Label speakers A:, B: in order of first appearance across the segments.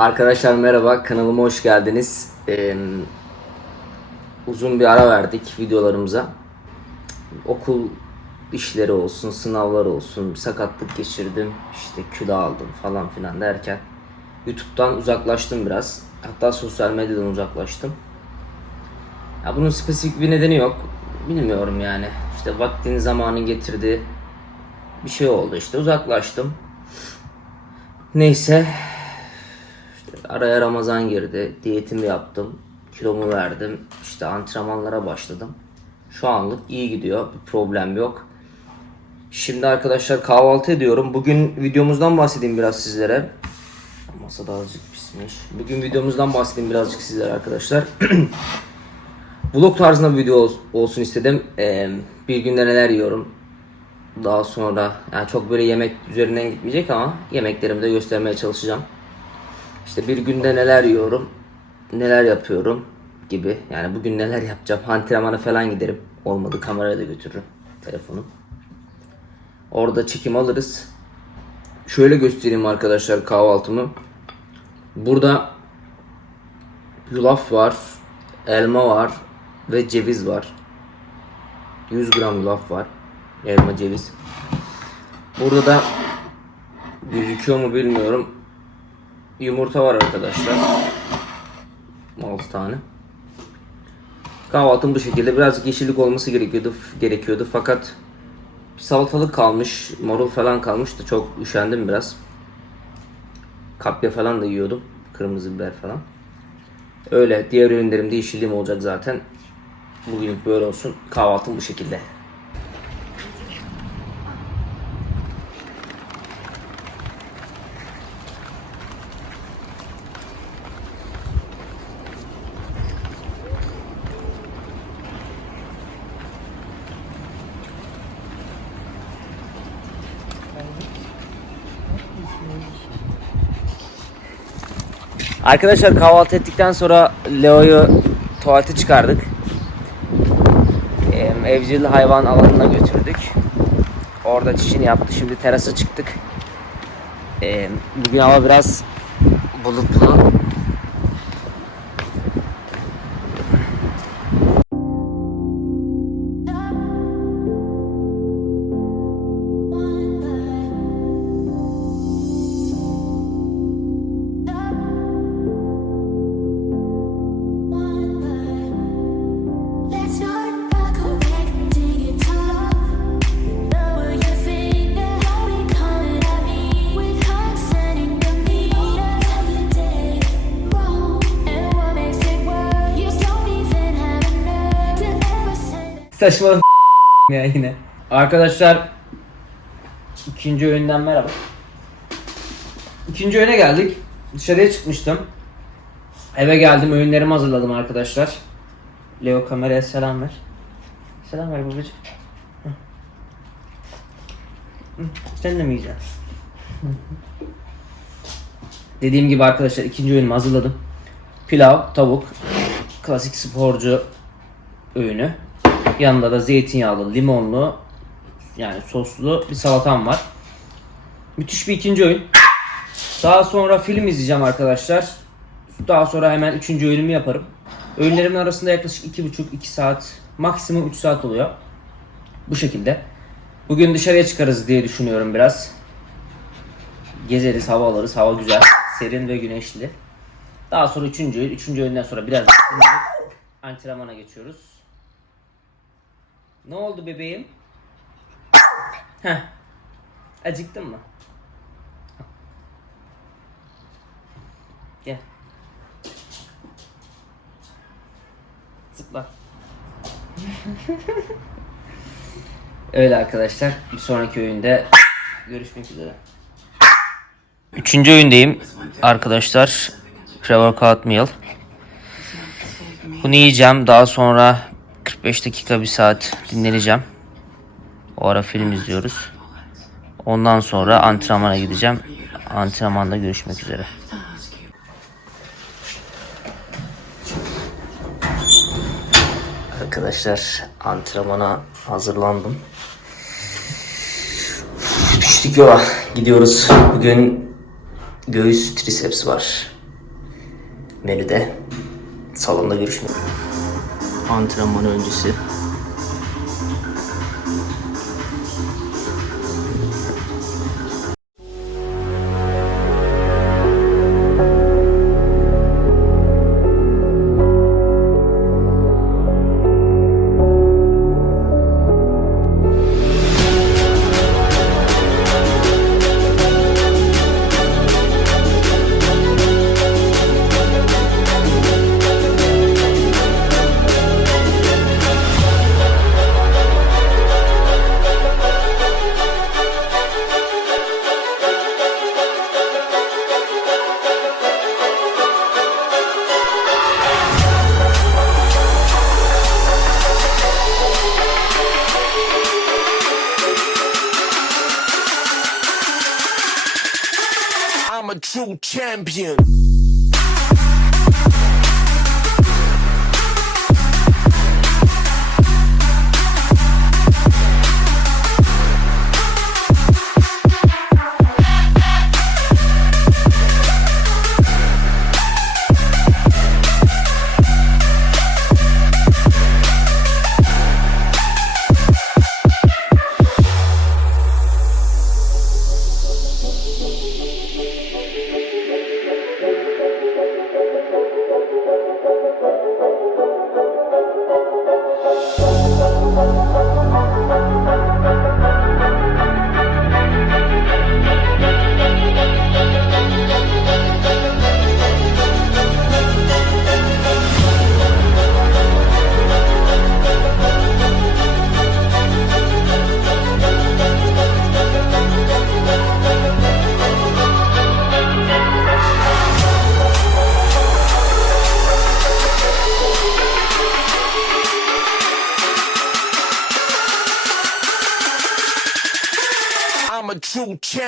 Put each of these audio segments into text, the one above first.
A: Arkadaşlar merhaba, kanalıma hoş geldiniz. Ee, uzun bir ara verdik videolarımıza. Okul işleri olsun, sınavlar olsun, sakatlık geçirdim, işte kilo aldım falan filan derken YouTube'dan uzaklaştım biraz. Hatta sosyal medyadan uzaklaştım. Ya bunun spesifik bir nedeni yok. Bilmiyorum yani. İşte vaktin zamanın getirdiği bir şey oldu işte uzaklaştım. Neyse Araya Ramazan girdi. Diyetimi yaptım. Kilomu verdim. İşte antrenmanlara başladım. Şu anlık iyi gidiyor. Bir problem yok. Şimdi arkadaşlar kahvaltı ediyorum. Bugün videomuzdan bahsedeyim biraz sizlere. Masada azıcık pismiş. Bugün videomuzdan bahsedeyim birazcık sizlere arkadaşlar. Vlog tarzında bir video ol- olsun istedim. Ee, bir günde neler yiyorum. Daha sonra yani çok böyle yemek üzerinden gitmeyecek ama yemeklerimi de göstermeye çalışacağım. İşte bir günde neler yiyorum, neler yapıyorum gibi. Yani bugün neler yapacağım. Antrenmana falan giderim. Olmadı kameraya da götürürüm telefonu. Orada çekim alırız. Şöyle göstereyim arkadaşlar kahvaltımı. Burada yulaf var, elma var ve ceviz var. 100 gram yulaf var. Elma, ceviz. Burada da gözüküyor mu bilmiyorum. Yumurta var arkadaşlar. 6 tane. Kahvaltım bu şekilde. Birazcık yeşillik olması gerekiyordu, gerekiyordu fakat salatalık kalmış, marul falan kalmış da çok üşendim biraz. Kapya falan da yiyordum. Kırmızı biber falan. Öyle. Diğer ürünlerimde yeşilliğim olacak zaten. Bugünlük böyle olsun. Kahvaltım bu şekilde. Arkadaşlar kahvaltı ettikten sonra Leo'yu tuvalete çıkardık. Evcil hayvan alanına götürdük. Orada çişini yaptı. Şimdi terasa çıktık. Bugün hava biraz bulutlu.
B: Say that.
A: Saçma ya yine. Arkadaşlar ikinci öğünden merhaba. İkinci öğüne geldik. Dışarıya çıkmıştım. Eve geldim öğünlerimi hazırladım arkadaşlar. Leo kameraya selam ver. Selam ver babacığım. Sen de mi yiyeceksin? Dediğim gibi arkadaşlar ikinci öğünümü hazırladım. Pilav, tavuk, klasik sporcu öğünü. Yanında da zeytinyağlı, limonlu, yani soslu bir salatam var. Müthiş bir ikinci öğün. Daha sonra film izleyeceğim arkadaşlar. Daha sonra hemen üçüncü öğünümü yaparım. Öğünlerimin arasında yaklaşık iki buçuk, iki saat, maksimum 3 saat oluyor. Bu şekilde. Bugün dışarıya çıkarız diye düşünüyorum biraz. Gezeriz, hava alırız. Hava güzel, serin ve güneşli. Daha sonra üçüncü öğün, üçüncü öğünden sonra biraz antrenmana geçiyoruz. Ne oldu bebeğim? Heh. Acıktın mı? Gel. Zıpla. Öyle arkadaşlar. Bir sonraki oyunda görüşmek üzere. Üçüncü oyundayım arkadaşlar. Pre-workout meal. Bunu yiyeceğim. Daha sonra 45 dakika bir saat dinleneceğim. O ara film izliyoruz. Ondan sonra antrenmana gideceğim. Antrenmanda görüşmek üzere. Arkadaşlar antrenmana hazırlandım. Düştük yola. Gidiyoruz. Bugün göğüs triceps var.
C: menüde. Salonda görüşme. Antrenman öncesi.
D: A true champion.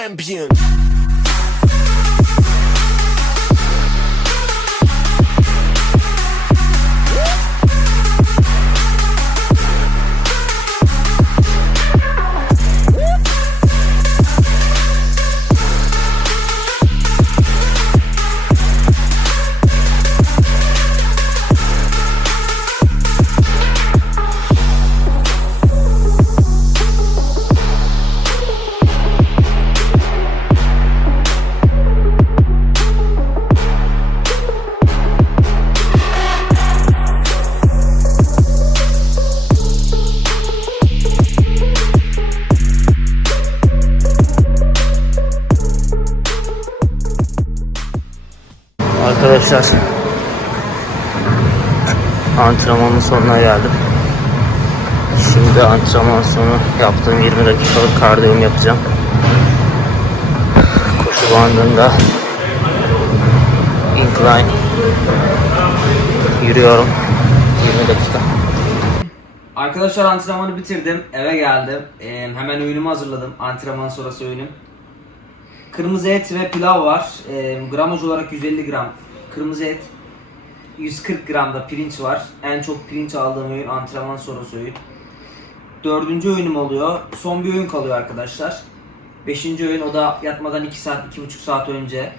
D: Champion.
C: Arkadaşlar antrenmanın sonuna geldim. Şimdi antrenman sonu yaptığım 20 dakikalık kardiyomu yapacağım. Koşu bandında incline yürüyorum 20 dakika.
A: Arkadaşlar antrenmanı bitirdim. Eve geldim. Ee, hemen öğünümü hazırladım. Antrenman sonrası öğünüm. Kırmızı et ve pilav var. Ee, gramaj olarak 150 gram kırmızı et. 140 gram da pirinç var. En çok pirinç aldığım öğün antrenman sonrası öğün. Dördüncü öğünüm oluyor. Son bir öğün kalıyor arkadaşlar. Beşinci öğün o da yatmadan 2 saat, 2,5 saat önce.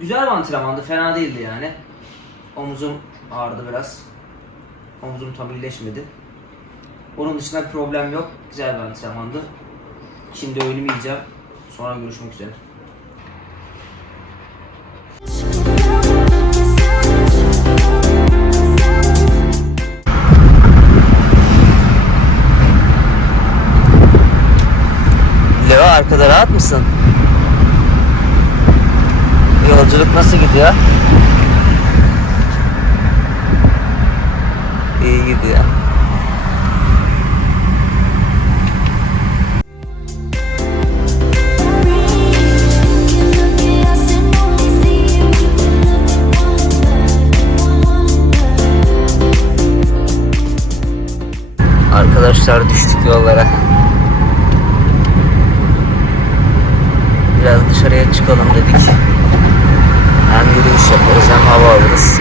A: Güzel bir antrenmandı. Fena değildi yani. Omuzum ağrıdı biraz. Omzum tam iyileşmedi. Onun dışında problem yok. Güzel bir antrenmandı. Şimdi öğünümü yiyeceğim. Sonra görüşmek üzere.
C: Arkada rahat mısın? Yolculuk nasıl gidiyor? İyi gidiyor. Arkadaşlar düştük yollara. Biraz dışarıya çıkalım dedik. Hem yürüyüş yaparız hem hava alırız.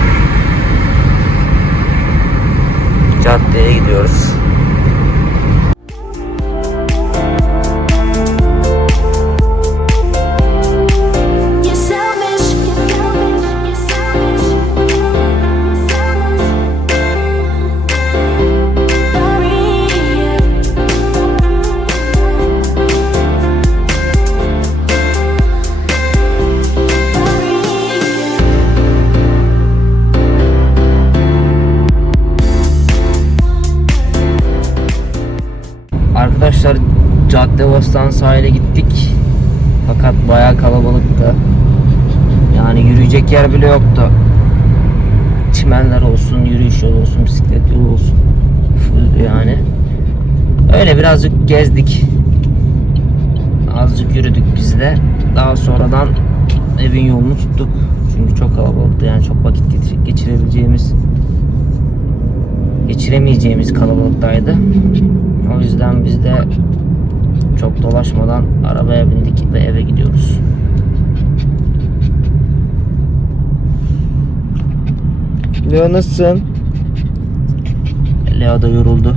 A: Caddebostan sahile gittik. Fakat bayağı kalabalıktı. Yani yürüyecek yer bile yoktu. Çimenler olsun, yürüyüş yolu olsun, bisiklet yolu olsun. Yani. Öyle birazcık gezdik. Azıcık yürüdük biz de. Daha sonradan evin yolunu tuttuk. Çünkü çok kalabalıktı yani çok vakit geçir- geçirebileceğimiz geçiremeyeceğimiz kalabalıktaydı. O yüzden biz de çok dolaşmadan arabaya bindik ve eve gidiyoruz. Leo nasılsın? Leo da yoruldu.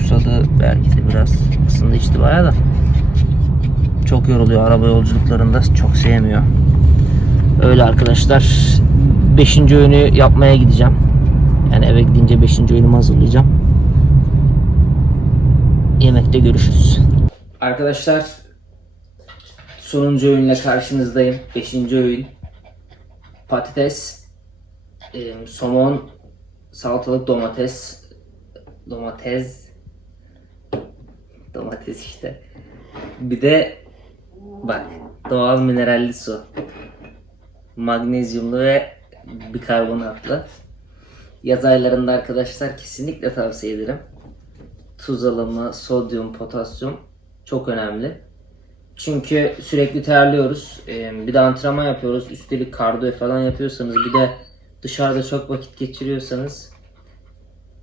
A: Susadı belki de biraz. Aslında içti bayağı da. Çok yoruluyor araba yolculuklarında. Çok sevmiyor. Öyle arkadaşlar. Beşinci öğünü yapmaya gideceğim. Yani eve gidince beşinci öğünümü hazırlayacağım. Yemekte görüşürüz. Arkadaşlar sonuncu öğünle karşınızdayım. Beşinci öğün. Patates, e, somon, salatalık domates, domates, domates işte. Bir de bak doğal mineralli su. Magnezyumlu ve bikarbonatlı. Yaz aylarında arkadaşlar kesinlikle tavsiye ederim. Tuz alımı, sodyum, potasyum çok önemli. Çünkü sürekli terliyoruz. Ee, bir de antrenman yapıyoruz. Üstelik kardiyo falan yapıyorsanız bir de dışarıda çok vakit geçiriyorsanız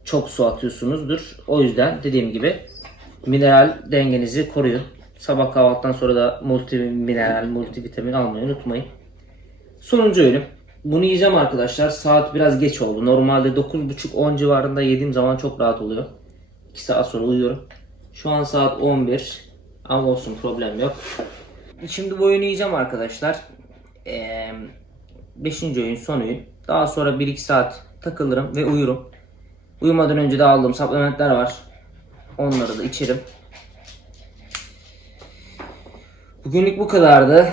A: çok su atıyorsunuzdur. O yüzden dediğim gibi mineral dengenizi koruyun. Sabah kahvaltıdan sonra da multi mineral, multivitamin almayı unutmayın. Sonuncu öğünüm. Bunu yiyeceğim arkadaşlar. Saat biraz geç oldu. Normalde 9.30-10 civarında yediğim zaman çok rahat oluyor. 2 saat sonra uyuyorum. Şu an saat 11. Ama olsun problem yok. Şimdi bu oyunu yiyeceğim arkadaşlar. 5. öğün son öğün. Daha sonra 1-2 saat takılırım ve uyurum. Uyumadan önce de aldığım supplementler var. Onları da içerim. Bugünlük bu kadardı.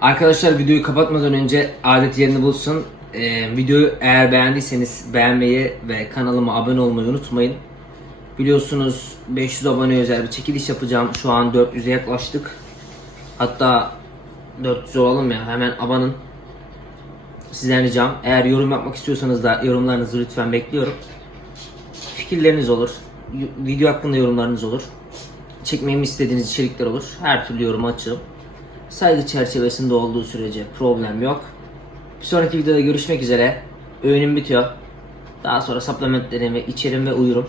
A: Arkadaşlar videoyu kapatmadan önce adet yerini bulsun. Ee, videoyu eğer beğendiyseniz beğenmeyi ve kanalıma abone olmayı unutmayın. Biliyorsunuz 500 abone özel bir çekiliş yapacağım. Şu an 400'e yaklaştık. Hatta 400 olalım ya hemen abanın. Sizden ricam eğer yorum yapmak istiyorsanız da yorumlarınızı lütfen bekliyorum. Fikirleriniz olur. Video hakkında yorumlarınız olur. Çekmemi istediğiniz içerikler olur. Her türlü yorum açığım. Saygı çerçevesinde olduğu sürece problem yok. Bir sonraki videoda görüşmek üzere. Öğünüm bitiyor. Daha sonra supplementlerimi içerim ve uyurum.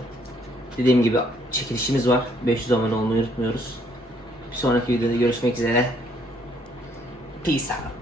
A: Dediğim gibi çekilişimiz var. 500 abone olmayı unutmuyoruz. Bir sonraki videoda görüşmek üzere. Peace out.